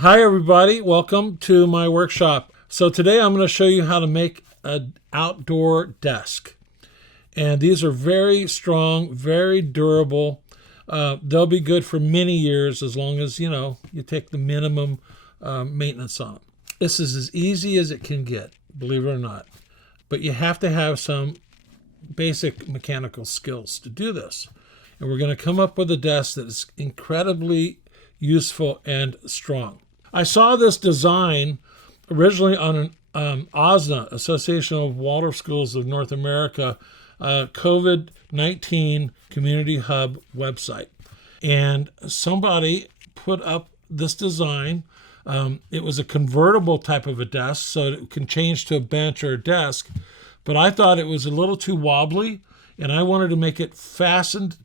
Hi everybody, welcome to my workshop. So today I'm going to show you how to make an outdoor desk. And these are very strong, very durable. They'll be good for many years as long as, you take the minimum maintenance on them. This is as easy as it can get, believe it or not. But you have to have some basic mechanical skills to do this. And we're going to come up with a desk that is incredibly useful and strong. I saw this design originally on an ASNA, Association of Water Schools of North America, COVID-19 Community Hub website. And somebody put up this design. It was a convertible type of a desk, so it can change to a bench or a desk. But I thought it was a little too wobbly, and I wanted to make it fastened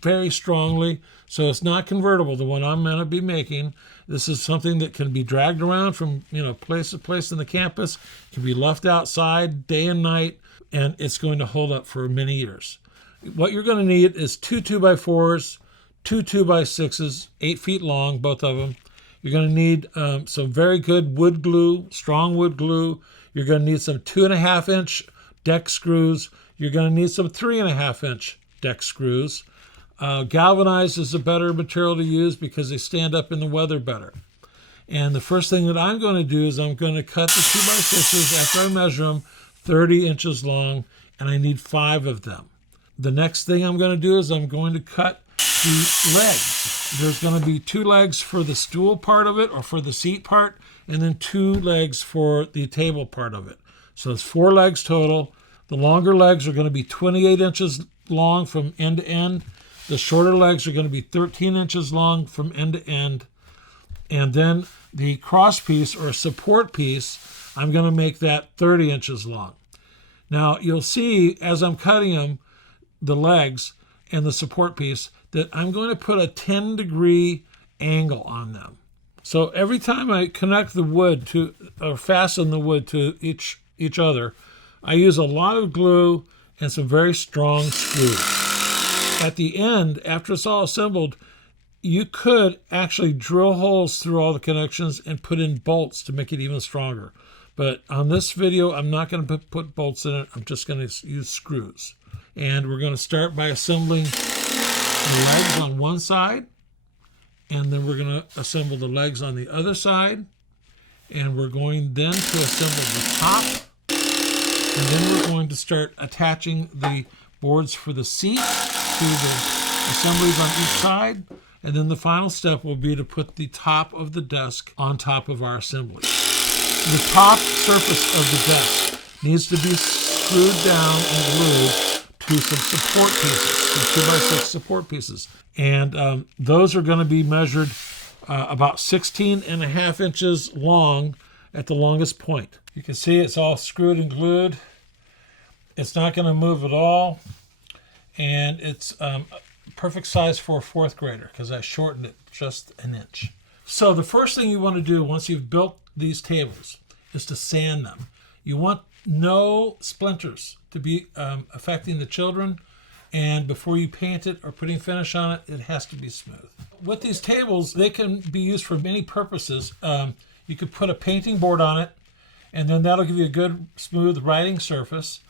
very strongly, so it's not convertible, the one I'm going to be making. This is something that can be dragged around from place to place in the campus, can be left outside day and night, and it's going to hold up for many years. What you're going to need is two 2x4s, two 2x6s, 8 feet long, both of them. You're going to need some very good wood glue, strong wood glue. You're going to need some 2.5-inch deck screws. You're going to need some 3.5-inch deck screws. Galvanized is a better material to use because they stand up in the weather better. And the first thing that I'm going to do is I'm going to cut the 2x6s after I measure them 30 inches long, and I need 5 of them. The next thing I'm going to do is I'm going to cut the legs. There's going to be 2 legs for the stool part of it or for the seat part, and then 2 legs for the table part of it. So it's 4 legs total. The longer legs are going to be 28 inches long from end to end. The shorter legs are going to be 13 inches long from end to end. And then the cross piece or support piece, I'm going to make that 30 inches long. Now you'll see as I'm cutting them, the legs and the support piece, that I'm going to put a 10-degree angle on them. So every time I connect the wood to, or fasten the wood to each other, I use a lot of glue and some very strong screws. At the end, after it's all assembled, you could actually drill holes through all the connections and put in bolts to make it even stronger. But on this video, I'm not going to put bolts in it. I'm just going to use screws. And we're going to start by assembling the legs on one side. And then we're going to assemble the legs on the other side. And we're going then to assemble the top. And then we're going to start attaching the boards for the seat to the assemblies on each side, and then the final step will be to put the top of the desk on top of our assembly. The top surface of the desk needs to be screwed down and glued to some support pieces, some 2x6 support pieces, and those are going to be measured about 16.5 inches long at the longest point. You can see it's all screwed and glued. It's not going to move at all. And it's perfect size for a 4th grader because I shortened it just an inch. So the first thing you want to do once you've built these tables is to sand them. You want no splinters to be affecting the children, and before you paint it or putting finish on it, it has to be smooth. With these tables, they can be used for many purposes. You could put a painting board on it, and then that'll give you a good smooth writing surface.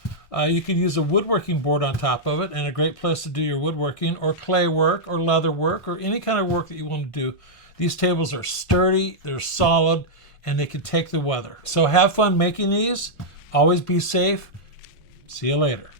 You could use a woodworking board on top of it, and a great place to do your woodworking or clay work or leather work or any kind of work that you want to do. These tables are sturdy, they're solid, and they can take the weather. So have fun making these. Always be safe. See you later.